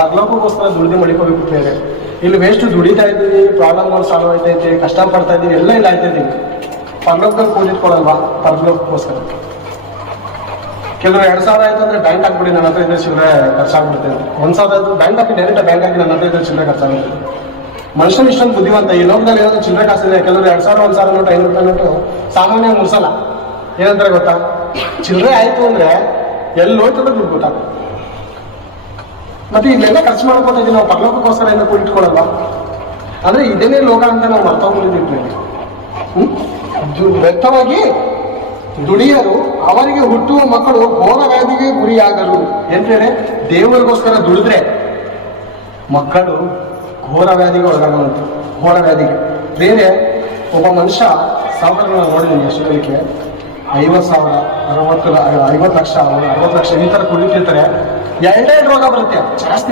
ಪರಲೋಕಕ್ಕೋಸ್ಕರ ದುಡ್ದು ಮಡಿಕೋಬೇಕು ಬೇರೆ. ಇಲ್ಲಿ ವೇಸ್ಟ್ ದುಡಿತಾ ಇದ್ದೀವಿ, ಪ್ರಾಬ್ಲಮ್ಗಳು ಸಾಲ್ವ್ ಆಯ್ತೈತಿ, ಕಷ್ಟ ಪಡ್ತಾ ಇದ್ದೀವಿ, ಎಲ್ಲ ಇಲ್ಲ ಆಯ್ತಿದ್ದೀವಿ. ಪರಲೋಕದಲ್ಲಿ ಕೂಡಿಟ್ಕೊಳಲ್ವಾ ಪರಲೋಕಕ್ಕೋಸ್ಕರ? ಕೆಲವರು 2,000 ಆಯ್ತು ಅಂದ್ರೆ ಬ್ಯಾಂಕ್ ಹಾಕ್ಬಿಡಿ, ನನ್ನ ಹತ್ರ ಇದ್ರೆ ಚಿಲ್ಲರೆ ಖರ್ಚಾಗ್ಬಿಡ್ತೇವೆ. 1,000 ಆಯ್ತು ಬ್ಯಾಂಕ್ ಹಾಕಿ ಡೈರೆಕ್ಟ್ ಬ್ಯಾಂಕ್ ಹಾಕಿ ನನ್ನ ಹತ್ರ ಇದ್ರೆ ಚಿಲ್ಲರೆ ಖರ್ಚಾಗ್ಬಿಡ್ತೇವೆ. ಮನುಷ್ಯನ ಇಷ್ಟೊಂದು ಬುದ್ಧಿವಂತ. ಈ ಲೋಕದಲ್ಲಿ ಏನಾದ್ರು ಚಿಲ್ಲರೆ ಕಾಸಿದೆ. ಕೆಲವರು 2,000 1,000 ನೋಟು 500 ರೂಪಾಯಿ ನೋಟು ಸಾಮಾನ್ಯ ಮುರ್ಸಲ್ಲ. ಏನಂತಾರೆ ಗೊತ್ತಾ? ಚಿಲ್ಲರೆ ಆಯ್ತು ಅಂದ್ರೆ ಎಲ್ಲಿ ಹೋಯ್ತು ದುಡ್ಡು ಗೊತ್ತಾಗ. ಮತ್ತೆ ಇಲ್ಲೆಲ್ಲ ಖರ್ಚು ಮಾಡ್ಕೊತಾ ಇದೀವಿ ನಾವು, ಪರಲೋಕಕ್ಕೋಸ್ಕರ ಎಲ್ಲ ಕೂಡಿಟ್ಕೊಳಲ್ವಾ? ಅಂದ್ರೆ ಇದೇನೇ ಲೋಕ ಅಂತ ನಾವು ಮರ್ತೋಗ್ಬಿಟ್ಟಿದ್ವಿ. ವ್ಯಕ್ತವಾಗಿ ದುಡಿಯರು, ಅವರಿಗೆ ಹುಟ್ಟುವ ಮಕ್ಕಳು ಘೋರ ವ್ಯಾಧಿಗೆ ಗುರಿಯಾಗರು. ಏನ್ರೆ ದೇವರಿಗೋಸ್ಕರ ದುಡಿದ್ರೆ ಮಕ್ಕಳು ಘೋರ ವ್ಯಾಧಿಗೆ ಒಳಗಾಗುವಂತೆ. ಘೋರ ವ್ಯಾಧಿಗೆ ಬೇರೆ ಒಬ್ಬ ಮನುಷ್ಯ ಸಾವುಕಾರಗಳನ್ನ ನೋಡಿದ್ದೀನಿ ಎಷ್ಟು ಗಳಿಕೆ 50,000 60 ಲಕ್ಷ 60 ಲಕ್ಷ ಈ ತರ ಕುಡಿತಿರ್ತಾರೆ. 2 ರೋಗ ಬರುತ್ತೆ ಜಾಸ್ತಿ.